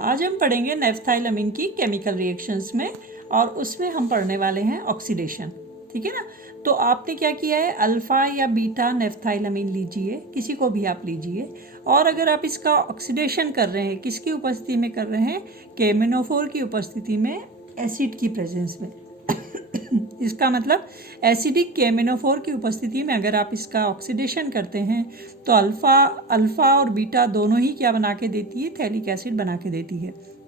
आज हम पढ़ेंगे नेफ्थाइलमीन की केमिकल रिएक्शंस में, और उसमें हम पढ़ने वाले हैं ऑक्सीडेशन। ठीक है ना। तो आपने क्या किया है, अल्फ़ा या बीटा नेफ्थाइलमीन लीजिए, किसी को भी आप लीजिए, और अगर आप इसका ऑक्सीडेशन कर रहे हैं, किसकी उपस्थिति में कर रहे हैं, केमिनोफोर की उपस्थिति में, एसिड की प्रेजेंस में। इसका मतलब एसिडिक केमिनोफोर की उपस्थिति में अगर आप इसका ऑक्सीडेशन करते हैं तो अल्फा और बीटा दोनों ही क्या बना के देती है, थैलिक एसिड बना के देती है।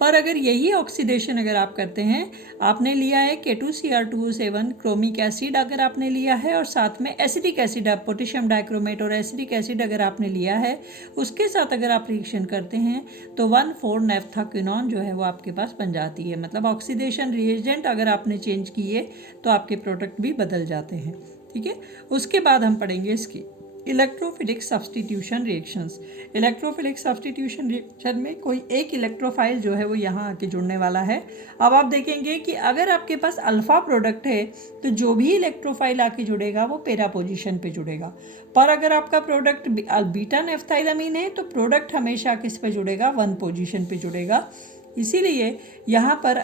पर अगर यही ऑक्सीडेशन अगर आप करते हैं, आपने लिया है K2Cr2O7 क्रोमिक एसिड अगर आपने लिया है, और साथ में एसिडिक एसिड पोटेशियम डाइक्रोमेट और एसिडिक एसिड अगर आपने लिया है, उसके साथ अगर आप रिएक्शन करते हैं तो 1,4 नेफ्थाक्विनोन जो है वो आपके पास बन जाती है। मतलब ऑक्सीडेशन रिएजेंट अगर आपने चेंज किए तो आपके प्रोडक्ट भी बदल जाते हैं। ठीक है। उसके बाद हम पढ़ेंगे इसकी electrophilic substitution reactions. Electrophilic substitution reaction में कोई एक इलेक्ट्रोफाइल जो है वो यहाँ आके जुड़ने वाला है। अब आप देखेंगे कि अगर आपके पास अल्फा प्रोडक्ट है तो जो भी इलेक्ट्रोफाइल आके जुड़ेगा वो पेरा पोजीशन पे जुड़ेगा। पर अगर आपका प्रोडक्ट बीटा नेफ्थाइलमीन है तो प्रोडक्ट हमेशा किस पे जुड़ेगा, 1 पोजीशन पे जुड़ेगा। इसीलिए यहाँ पर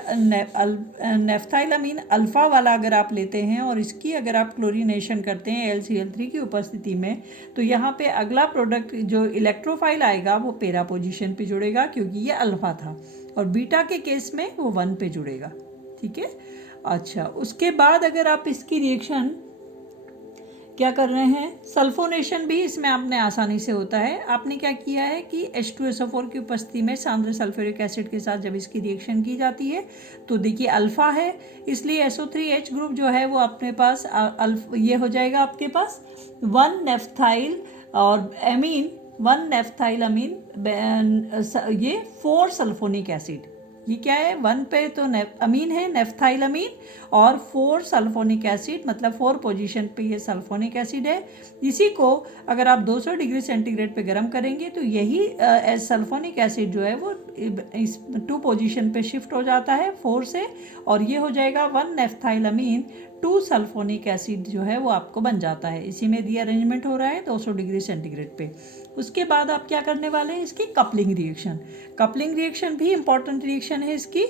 नेफ्थाइलमीन अल्फ़ा वाला अगर आप लेते हैं और इसकी अगर आप क्लोरीनेशन करते हैं LCl3 की उपस्थिति में, तो यहाँ पे अगला प्रोडक्ट जो इलेक्ट्रोफाइल आएगा वो पेरा पोजीशन पे जुड़ेगा, क्योंकि ये अल्फ़ा था, और बीटा के केस में वो 1 पे जुड़ेगा। ठीक है। अच्छा, उसके बाद अगर आप इसकी रिएक्शन क्या कर रहे हैं, सल्फोनेशन भी इसमें आपने आसानी से होता है। आपने क्या किया है कि H2SO4 की उपस्थिति में सांद्र सल्फ्यूरिक एसिड के साथ जब इसकी रिएक्शन की जाती है तो देखिए अल्फा है, इसलिए SO3H ग्रुप जो है वो अपने पास ये हो जाएगा आपके पास 1 नेफ्थाइल और एमीन 1 नेफ्थाइलमीन, ये 4 सल्फोनिक एसिड। ये क्या है, 1 पे तो अमीन है नेफ्थाइलमीन, और 4 सल्फोनिक एसिड, मतलब 4 पोजीशन पे ये सल्फोनिक एसिड है। इसी को अगर आप 200 डिग्री सेंटीग्रेड पे गर्म करेंगे तो यही सल्फोनिक एसिड जो है वो इस 2 पोजीशन पे शिफ्ट हो जाता है 4 से, और ये हो जाएगा 1 नेफ्थाइलमीन 2 सल्फोनिक एसिड जो है वो आपको बन जाता है। इसी में रीअरेंजमेंट हो रहा है 200 डिग्री सेंटीग्रेड पे। उसके बाद आप क्या करने वाले हैं, इसकी कपलिंग रिएक्शन। कपलिंग रिएक्शन भी इंपॉर्टेंट रिएक्शन है। इसकी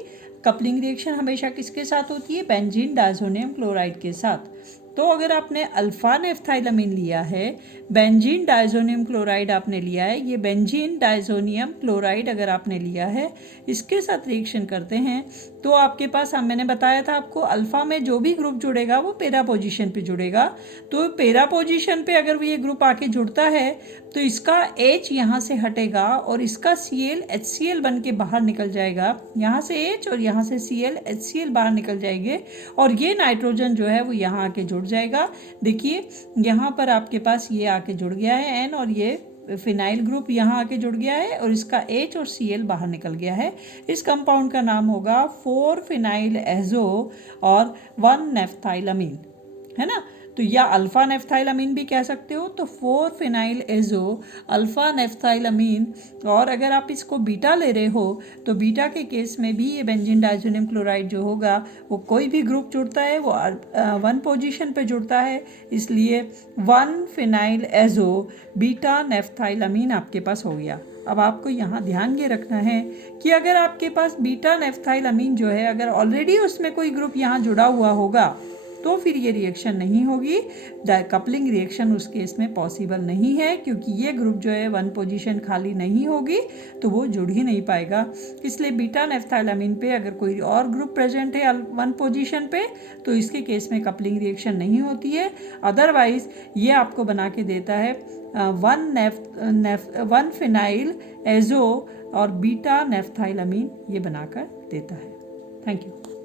कपलिंग रिएक्शन हमेशा किसके साथ होती है, बेंजीन डायज़ोनियम क्लोराइड के साथ। तो अगर आपने अल्फा नेफ्थाइलमीन लिया है, बेंजीन डायज़ोनियम क्लोराइड आपने लिया है, ये बेंजीन डायज़ोनियम क्लोराइड अगर आपने लिया है, इसके साथ रिएक्शन करते हैं तो आपके पास, मैंने बताया था आपको, अल्फा में जो भी ग्रुप जुड़ेगा वो पेरा पोजीशन पे जुड़ेगा। तो पेरा पोजीशन पे अगर ये ग्रुप आके जुड़ता है तो इसका H यहाँ से हटेगा और इसका Cl HCl बन के बाहर निकल जाएगा। यहाँ से H और यहाँ से Cl HCl बाहर निकल जाएंगे, और ये नाइट्रोजन जो है वो यहाँ आके जुड़ जाएगा। देखिए यहाँ पर आपके पास ये आके जुड़ गया है N, और ये फिनाइल ग्रुप यहाँ आके जुड़ गया है, और इसका H और Cl बाहर निकल गया है। इस कंपाउंड का नाम होगा 4 फिनाइल एजो और 1 नेफ्थाइलमीन, है ना। तो या अल्फा नेफ्थाइलमीन भी कह सकते हो। तो 4 फिनाइल एजो अल्फा नेफ्थाइलमीन, और अगर आप इसको बीटा ले रहे हो तो बीटा के केस में भी ये बेंजीन डायज़ोनियम क्लोराइड जो होगा वो कोई भी ग्रुप जुड़ता है वो 1 पोजीशन पे जुड़ता है, इसलिए 1 फिनाइल एजो बीटा नेफ्थाइलमीन आपके पास हो गया। अब आपको यहाँ ध्यान ये रखना है कि अगर आपके पास बीटा नेफ्थाइलमीन जो है, अगर ऑलरेडी उसमें कोई ग्रुप यहाँ जुड़ा हुआ होगा तो फिर ये रिएक्शन नहीं होगी। कपलिंग रिएक्शन उस केस में पॉसिबल नहीं है, क्योंकि ये ग्रुप जो है 1 पोजीशन खाली नहीं होगी तो वो जुड़ ही नहीं पाएगा। इसलिए बीटा नेफ्थाइलमीन पे अगर कोई और ग्रुप प्रेजेंट है 1 पोजीशन पे तो इसके केस में कपलिंग रिएक्शन नहीं होती है। अदरवाइज ये आपको बना के देता है 1 फिनाइल एजो और बीटा नेफ्थाइलमीन, ये बनाकर देता है। Thank you.